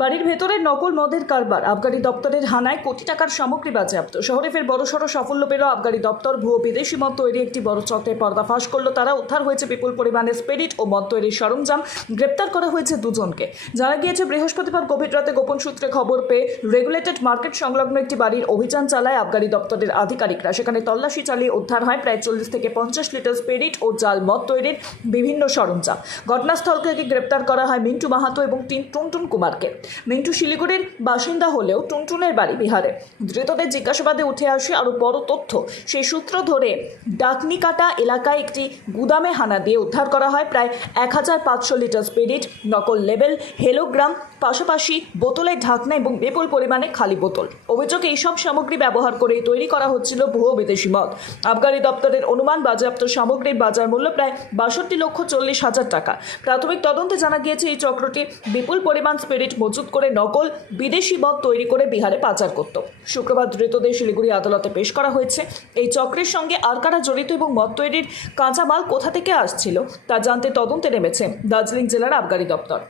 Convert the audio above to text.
বাড়ির ভেতরে নকল মদের কারবার, আবগারি দপ্তরের হানায় কোটি টাকার সামগ্রী বাজেয়াপ্ত। শহরে ফের বড়সড় সাফল্য পেল আবগারি দপ্তর। ভুয়ো বিদেশি মদ তৈরি একটি বড় চক্রের পর্দাফাশ করলো তারা। উদ্ধার হয়েছে বিপুল পরিমাণে স্পিরিট ও মদ তৈরির সরঞ্জাম। গ্রেপ্তার করা হয়েছে দুজনকে। জানা গিয়েছে বৃহস্পতিবার গভীর রাতে গোপন সূত্রে খবর পেয়ে রেগুলেটেড মার্কেট সংলগ্ন একটি বাড়ির অভিযান চালায় আবগারি দপ্তরের আধিকারিকরা। সেখানে তল্লাশি চালিয়ে উদ্ধার হয় প্রায় 40 থেকে 50 লিটার স্পিরিট ও জাল মদ তৈরির বিভিন্ন সরঞ্জাম। ঘটনাস্থল থেকে গ্রেপ্তার করা হয় মিন্টু মাহাতো এবং টুনটুন কুমারকে। মিন্টু শিলিগুড়ির বাসিন্দা হলেও টুনটুনের বাড়ি বিহারে। ধৃতদের জিজ্ঞাসাবাদে উঠে আসে আরও বড় তথ্য। সেই সূত্র ধরে ডাকনিকাটা এলাকায় একটি গুদামে হানা দিয়ে উদ্ধার করা হয় প্রায় 1500 লিটার স্পিরিট, নকল লেবেল, হেলোগ্রাম, পাশাপাশি বোতলের ঢাকনা এবং বিপুল পরিমাণে খালি বোতল। অভিযোগ এইসব সামগ্রী ব্যবহার করেই তৈরি করা হচ্ছিল ভুয়ো বিদেশি মদ। আবগারি দপ্তরের অনুমান বাজেয়াপ্ত সামগ্রীর বাজার মূল্য প্রায় 62,40,000 টাকা। প্রাথমিক তদন্তে জানা গিয়েছে এই চক্রটি বিপুল পরিমাণ স্পিরিট মজুত করে নকল বিদেশি মদ তৈরি করে বিহারে পাচার করত। শুক্রবার ধৃতদের শিলিগুড়ি আদালতে পেশ করা হয়েছে। এই চক্রের সঙ্গে আর কারা জড়িত এবং মদ তৈরির কাঁচামাল কোথা থেকে আসছিল তা জানতে তদন্তে নেমেছে দার্জিলিং জেলার আবগারি দপ্তর।